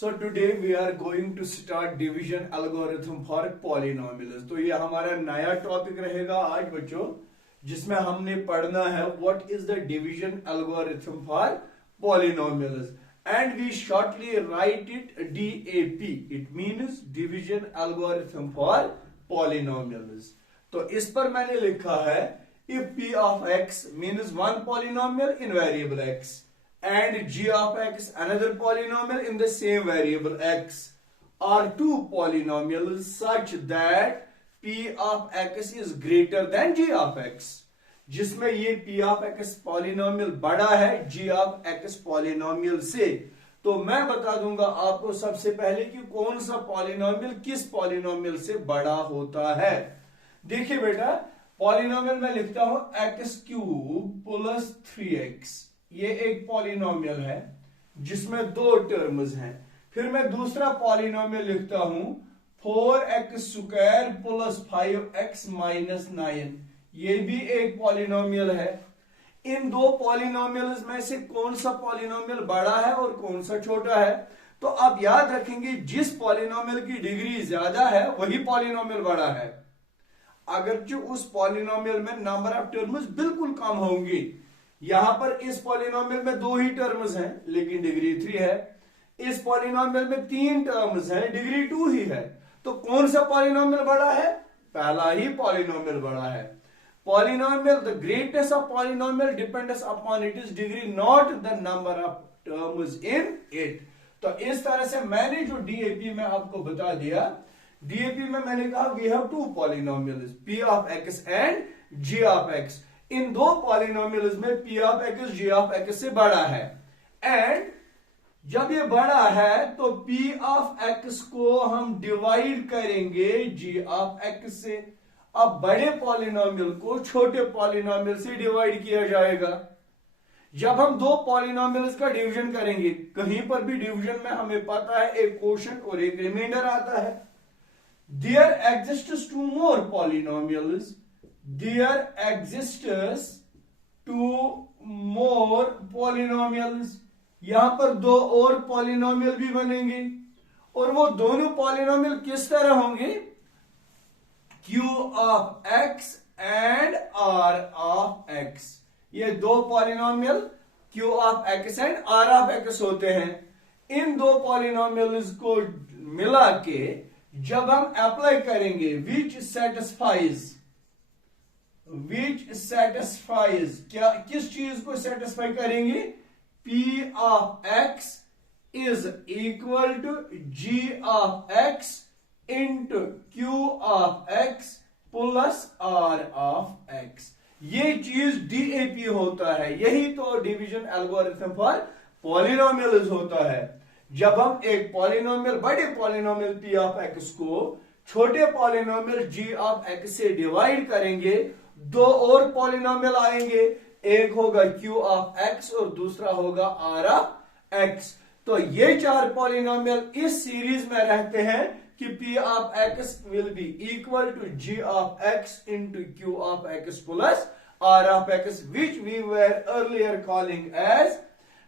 So today we are going to start division algorithm for polynomials। तो ये हमारा नया टॉपिक रहेगा आज बच्चों, जिसमें हमने पढ़ना है what is the division algorithm for polynomials and we shortly write it DAP। it means division algorithm for polynomials। तो इस पर मैंने लिखा है if p of x means one polynomial in variable x and g of x another polynomial in the same variable x are two polynomials such that p of x is greater than g of x, जिसमें ये p of x polynomial बड़ा है g of x polynomial से। तो मैं बता दूंगा आपको सबसे पहले कि कौन सा पॉलिनोमियल किस पॉलिनोमियल से बड़ा होता है। देखिए बेटा, पॉलिनोमियल में लिखता हूं x क्यूब प्लस 3x, ये एक पॉलिनोमियल है जिसमें दो टर्म्स हैं। फिर मैं दूसरा पॉलिनोमियल लिखता हूं 4x square plus 5x minus 9, ये भी एक पॉलिनोमियल है। इन दो पॉलिनोमियल्स में से कौन सा पॉलिनोमियल बड़ा है और कौन सा छोटा है? तो आप याद रखेंगे जिस पॉलिनोमियल की डिग्री ज्यादा है वही पॉलिनोमियल बड़ा है। अगर जो उस पॉलिनोमियल में नंबर ऑफ टर्म्स बिल्कुल कम होंगी, यहां पर इस पॉलिनोमियल में दो ही टर्म्स हैं लेकिन डिग्री 3 है, इस पॉलिनोमियल में 3 टर्म्स हैं, डिग्री 2 ही है। तो कौन सा पॉलिनोमियल बड़ा है? पहला ही पॉलिनोमियल बड़ा है। Polynomial, the greatest of polynomial depends upon its degree not the number of terms in it. तो इस तरह से मैंने जो डीएपी में आपको बता दिया, डीएपी में मैंने कहा we have two polynomials p of x and g of x। इन दो पॉलिनोमियल्स में p of x g of x से बड़ा है, एंड जब ये बड़ा है तो p ऑफ x को हम डिवाइड करेंगे g ऑफ x से। अब बड़े पॉलिनोमियल को छोटे पॉलिनोमियल से डिवाइड किया जाएगा। जब हम दो पॉलिनोमियल्स का डिवीजन करेंगे, कहीं पर भी डिवीजन में हमें पता है एक क्वोशिएंट और एक रिमाइंडर आता है। There exists two more polynomials. There exists two more polynomials. यहां पर दो और पॉलिनोमियल भी बनेंगे, और वो दोनों पॉलिनोमियल किस तरह होंगे? Q of x and R of x। ये दो polynomial Q of x and R of x होते हैं। इन दो पॉलिनोमियल्स को मिला के जब हम अप्लाई करेंगे which satisfies क्या, किस चीज को सेटिस्फाई करेंगे? p of x is equal to g of x into q of x plus r of x। ये चीज डीएपी होता है। यही तो डिवीजन एल्गोरिथम फॉर पॉलिनोमियल्स होता है। जब हम एक पॉलिनोमियल, बड़े पॉलिनोमियल p ऑफ x को छोटे पॉलिनोमियल g ऑफ x से डिवाइड करेंगे, दो और पॉलिनोमियल आएंगे, एक होगा q ऑफ x और दूसरा होगा r ऑफ x। तो ये चार पॉलिनोमियल इस सीरीज में रहते हैं कि p of x will be equal to g of x into q of x plus r of x, which we were earlier calling as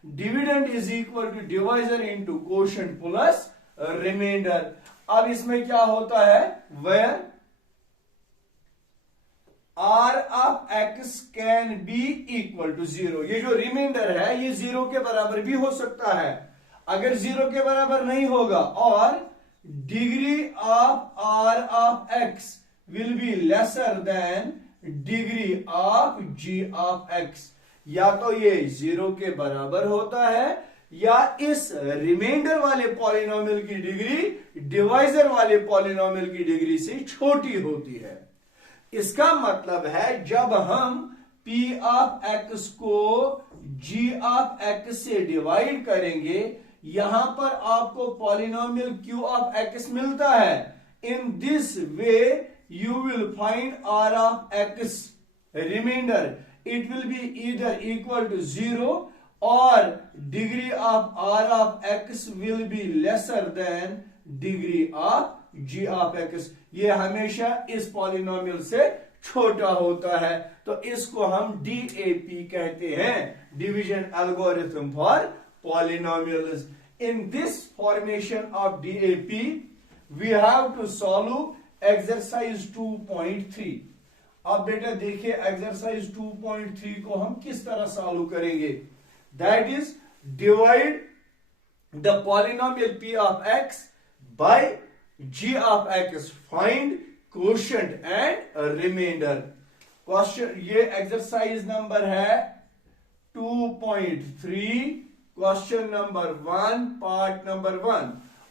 dividend is equal to divisor into quotient plus remainder. अब इसमें क्या होता है? Where r of x can be equal to 0। ये जो reminder है ये 0 के बराबर भी हो सकता है। अगर 0 के बराबर नहीं होगा और degree of r of x will be lesser than degree of g of x, या तो ये 0 के बराबर होता है या इस रिमाइंडर वाले पॉलिनोमियल की डिग्री डिवाइजर वाले पॉलिनोमियल की डिग्री से छोटी होती है। इसका मतलब है जब हम p ऑफ x को g ऑफ x से डिवाइड करेंगे, यहां पर आपको पॉलिनोमियल q ऑफ x मिलता है। In this way you will find r of x remainder, it will be either equal to 0 or degree of r of x will be lesser than degree of g of x। ये हमेशा इस polynomial से छोटा होता है। तो इसको हम DAP कहते हैं, division algorithm for polynomials. in this formation of DAP we have to solve exercise 2.3. अब बेटा देखिए एक्सरसाइज 2.3 को हम किस तरह सॉल्व करेंगे. That is divide the polynomial p of x by g of x. Find quotient and remainder. Question ये exercise number है 2.3 क्वेश्चन नंबर 1 पार्ट नंबर 1.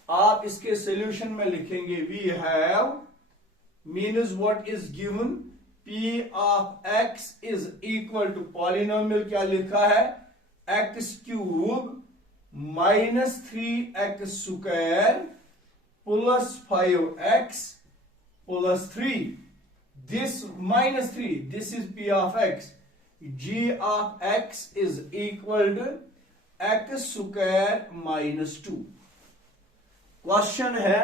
आप इसके सॉल्यूशन में लिखेंगे we have means what is given p of x is equal to polynomial क्या लिखा है x cube minus 3x square plus 5x plus 3. This minus 3 this is p of x. g of x is equal to x square minus 2. Question है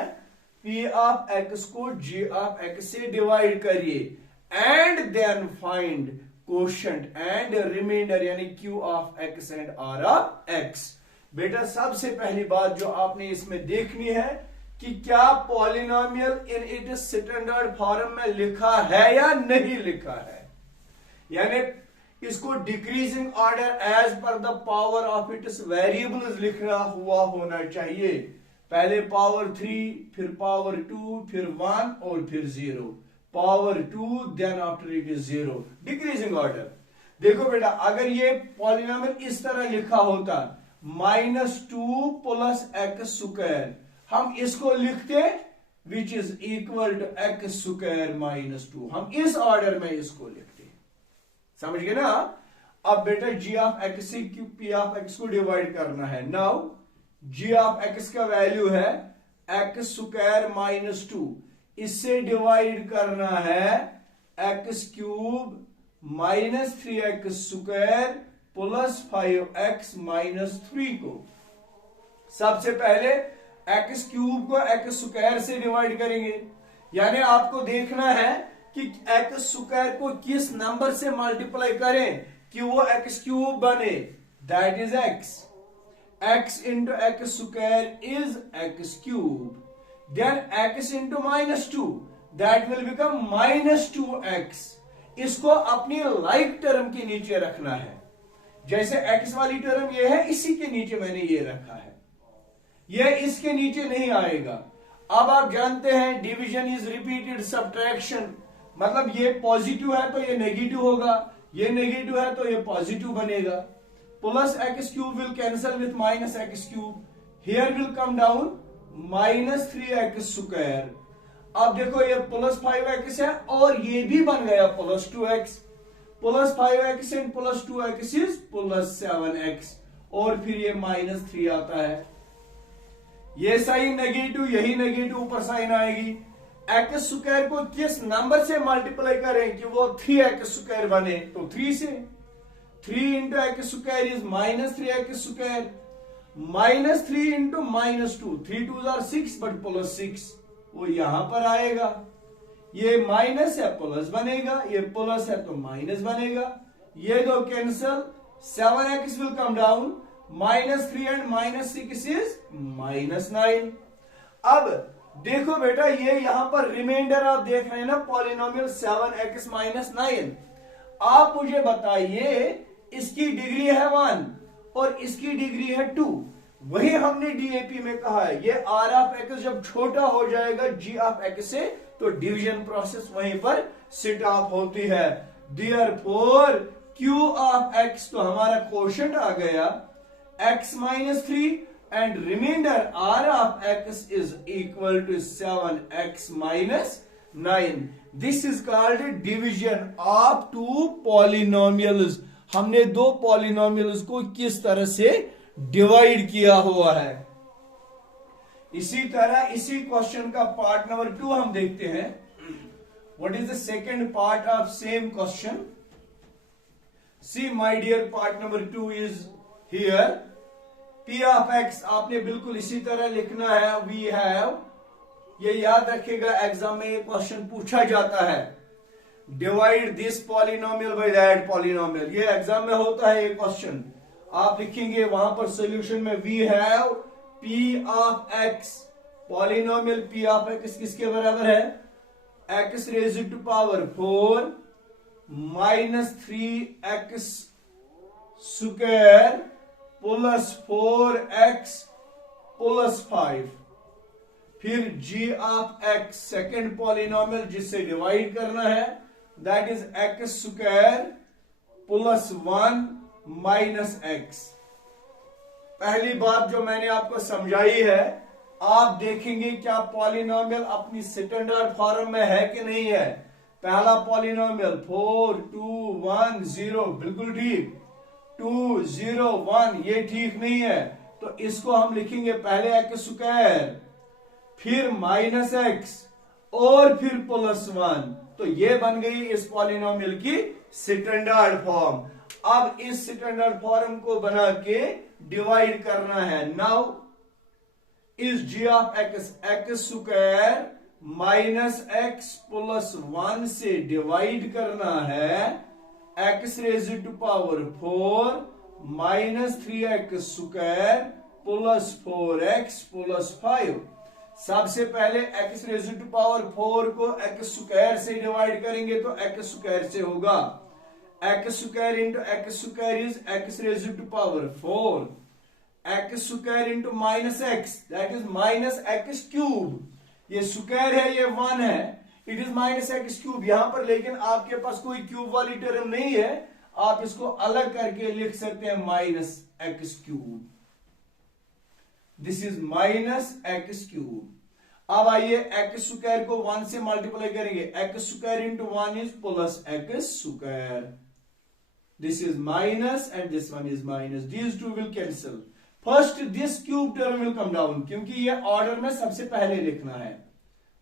p of x को g of x से divide करिए and then find quotient and remainder यानी q of x and r of x. बेटा सबसे पहली बात जो आपने इसमें देखनी है कि क्या polynomial in it standard form में लिखा है या नहीं लिखा है. यानी इसको decreasing order as per the power of its variables लिखना हुआ होना चाहिए. पहले पावर 3 फिर पावर 2 फिर 1 और फिर 0. Power 2 then after it is 0. Decreasing order. देखो बेटा अगर ये पॉलिनोमियल इस तरह लिखा होता -2 प्लस x स्क्वायर हम इसको लिखते which is equal to x square minus 2. हम इस ऑर्डर में इसको लिखते. समझ गए ना. अब बेटा g ऑफ x से p ऑफ x को डिवाइड करना है. नाउ g ऑफ x का वैल्यू है x स्क्वायर माइनस 2. इससे डिवाइड करना है x cube minus 3x square plus 5x minus 3 को. सबसे पहले x क्यूब को x स्क्वायर से डिवाइड करेंगे. यानी आपको देखना है कि x स्क्वायर को किस नंबर से मल्टीप्लाई करें कि वो x क्यूब बने. That is x into x square is x cube. Then x into -2 that will become -2x. इसको अपनी लाइक टर्म के नीचे रखना है. जैसे x वाली टर्म ये है इसी के नीचे मैंने ये रखा है. ये इसके नीचे नहीं आएगा. अब आप जानते हैं डिवीजन इज रिपीटेड सब्ट्रैक्शन. मतलब ये पॉजिटिव है तो ये नेगेटिव होगा, ये नेगेटिव है तो ये पॉजिटिव बनेगा. Plus x cube will cancel with minus x cube. Here will come down -3x square. अब देखो ये प्लस 5x है और ये भी बन गया plus 2x. Plus 5x and plus 2x is plus 7x. और फिर ये -3 आता है. ये साइन नेगेटिव यही नेगेटिव ऊपर साइन आएगी. x स्क्वायर को किस नंबर से मल्टीप्लाई करें कि वो 3x स्क्वायर बने तो 3 से. 3 into x square is -3x square. -3 into -2 3 2 are 6 but plus 6 वो यहां पर आएगा. ये माइनस है प्लस बनेगा, ये प्लस है तो माइनस बनेगा. ये दो cancel. 7x will come down. -3 and -6 is -9. अब देखो बेटा ये यहां पर रिमाइंडर आप देख रहे हैं ना पॉलिनोमियल 7x -9. आप मुझे बताइए इसकी डिग्री है 1 और इसकी डिग्री है 2. वही हमने डीएपी में कहा है ये r ऑफ x जब छोटा हो जाएगा g ऑफ x से तो डिवीजन प्रोसेस वहीं पर स्टॉप होती है. देयरफॉर q ऑफ x तो हमारा क्वोशिएंट आ गया x -3 and remainder r of x is equal to 7x -9. This is called division of two polynomials. हमने दो पॉलिनोमियल्स को किस तरह से डिवाइड किया हुआ है. इसी तरह इसी क्वेश्चन का पार्ट नंबर 2 हम देखते हैं. What is the second part of same question. See my dear part number 2 is here. p of x आपने बिल्कुल इसी तरह लिखना है. वी हैव, ये याद रखिएगा एग्जाम में ये क्वेश्चन पूछा जाता है. Divide this polynomial by that polynomial. ये एग्जाम में होता है ये क्वेश्चन. आप लिखेंगे वहां पर सॉल्यूशन में we have p of x, polynomial p of x किसके बराबर है? X raise to power 4 minus 3x square plus 4x plus 5। फिर g of x second polynomial जिससे डिवाइड करना है, that is x square plus 1 minus x। पहली बात जो मैंने आपको समझाई है, आप देखेंगे क्या पॉलिनोमियल अपनी स्टैंडर्ड फॉर्म में है कि नहीं है। पहला पॉलिनोमियल 4 2 1 0 बिल्कुल ठीक, 2 0 1 ये ठीक नहीं है, तो इसको हम लिखेंगे पहले एक्स स्क्वायर, फिर माइनस एक्स और फिर प्लस 1। तो ये बन गई इस पॉलिनोमियल की स्टैंडर्ड फॉर्म। अब इस स्टैंडर्ड फॉर्म को बना के डिवाइड करना है। नाउ इस g of x, x square minus x plus 1 से डिवाइड करना है x raise to power 4 minus 3x square plus 4x plus 5। सबसे पहले एक्स रेज टू पावर 4 को एक्स स्क्वायर से डिवाइड करेंगे तो एक्स स्क्वायर से होगा, x square into x square is x raise to power 4, x square into minus x that is minus x cube. ये square है, ये 1 है, it is minus x cube यहां पर, लेकिन आपके पास कोई क्यूब वाली टर्म नहीं है, आप इसको अलग करके लिख सकते हैं minus x cube. This is minus x cube. अब आइए एक्स स्क्वायर को 1 से मल्टीप्लाई करेंगे, x square into 1 is plus x square, this is minus and this one is minus, these two will cancel. First this cube term will come down, क्योंकि ये order में सबसे पहले लिखना है,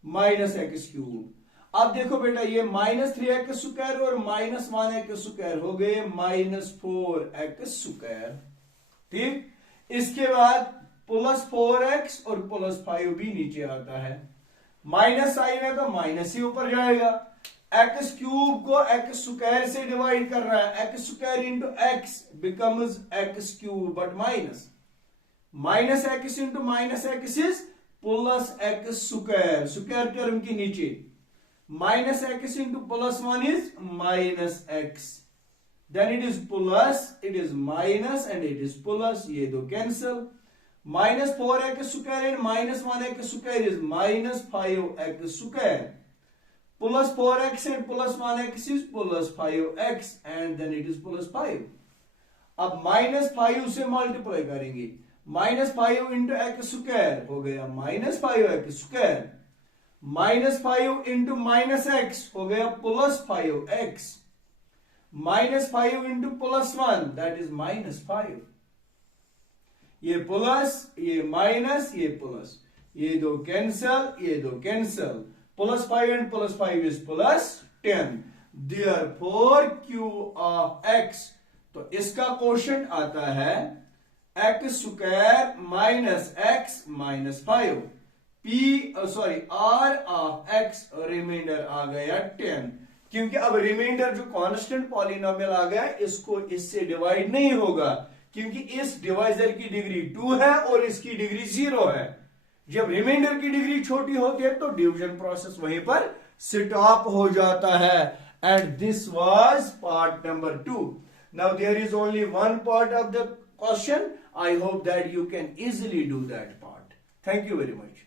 माइनस एक्स क्यूब। अब देखो बेटा, ये माइनस 3x स्क्वायर और माइनस 1x स्क्वायर हो गए माइनस 4x स्क्वायर, ठीक। इसके बाद प्लस 4x और प्लस 5 भी नीचे आता है, माइनस साइन है तो माइनस ही ऊपर जाएगा। एक्स क्यूब को एक्स स्क्वायर से डिवाइड कर रहा है, x square into x becomes x cube but minus, minus x into minus x is plus x square, square term की नीचे, minus x into plus 1 is minus x, then it is plus, it is minus and it is plus, ये दो cancel, minus 4x square and minus 1x square is minus 5x square, plus 4x and plus 1x is plus 5x and then it is plus 5। अब minus 5 से multiply करेंगे, minus 5 into x square हो गया minus 5x square, minus 5 into minus x हो गया plus 5x, minus 5 into plus 1 that is minus 5, ये plus ये minus ये प्लस, ये दो कैंसल ये दो cancel, plus 5 and plus 5 is plus 10, therefore Q of x. तो इसका क्वेश्चन आता है x square minus x minus 5, R of x remainder आ गया 10, क्योंकि अब रिमाइंडर जो कांस्टेंट पॉलिनोमियल आ गया इसको इससे डिवाइड नहीं होगा, क्योंकि इस डिवाइजर की डिग्री 2 है और इसकी डिग्री 0 है। जब रिमाइंडर की डिग्री छोटी होती है तो डिवीजन प्रोसेस वहीं पर स्टॉप हो जाता है। And this was part number 2। Now there is only one part of the question. I hope that you can easily do that part. Thank you very much.